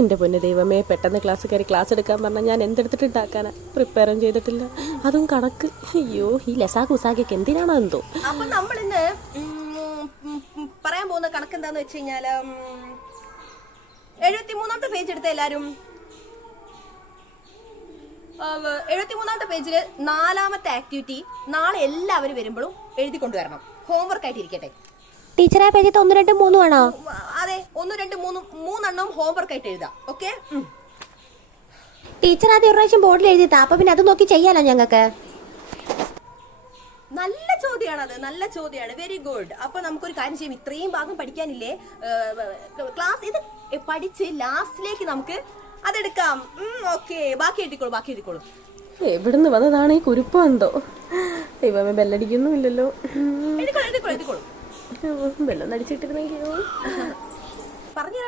എൻ്റെ പൊന്നു ദൈവമേ, പെട്ടെന്ന് ക്ലാസ് കയറി ക്ലാസ് എടുക്കാൻ പറഞ്ഞാൽ ഞാൻ എന്തെടുത്തിട്ടുണ്ടാക്കാനാ? പ്രിപ്പയറും ചെയ്തിട്ടില്ല, അതും കണക്ക്. അയ്യോ, ഈ ലസാഖുസാഖൊക്കെ എന്തിനാണോ എന്തോ. അപ്പൊ നമ്മൾ ഇന്ന് പറയാൻ പോകുന്ന കണക്ക് എന്താന്ന് വെച്ച് കഴിഞ്ഞാല് 73-ാമത്തെ പേജ് എടുത്ത എല്ലാരും 73-ാമത്തെ പേജില് 4-ാമത്തെ ആക്ടിവിറ്റി നാളെ എല്ലാവരും വരുമ്പോഴും എഴുതി കൊണ്ടുവരണം. ഹോംവർക്ക് ആയിട്ട് ഇരിക്കട്ടെ. ടീച്ചറെ പേജത്ത് 1, 2, 3 ആണോ? അതെ, 1, 2, 3 മൂന്നെണ്ണം ഹോംവർക്ക് ആയിട്ട് എഴുതാം. ഓക്കെ, ടീച്ചർ ആദ്യം ഒരു പ്രാവശ്യം ബോർഡിൽ എഴുതിത്താ, അപ്പൊ പിന്നെ അത് നോക്കി ചെയ്യാലോ ഞങ്ങൾക്ക്. നല്ല ചോദ്യമാണത്, നല്ല ചോദ്യമാണ്. Very good. അപ്പൊ നമുക്കൊരു കാര്യം ചെയ്യും, ഇത്രയും ഭാഗം പഠിക്കാനില്ലേ ക്ലാസ്, ഇത് പഠിച്ച് ലാസ്റ്റിലേക്ക് നമുക്ക് അതെടുക്കാം. ഓക്കെ, ബാക്കി എഴുതിക്കോളൂ. എവിടുന്ന് വന്നതാണ് ഈ കുരുപ്പം എന്തോ. ദൈവമേ, ബെല്ലടിക്കുന്നുമില്ലല്ലോ. എഴുതിക്കോളൂ. ബെല്ലൊന്നും അടിച്ചിട്ടിരുന്നെങ്കിലോ. പറഞ്ഞു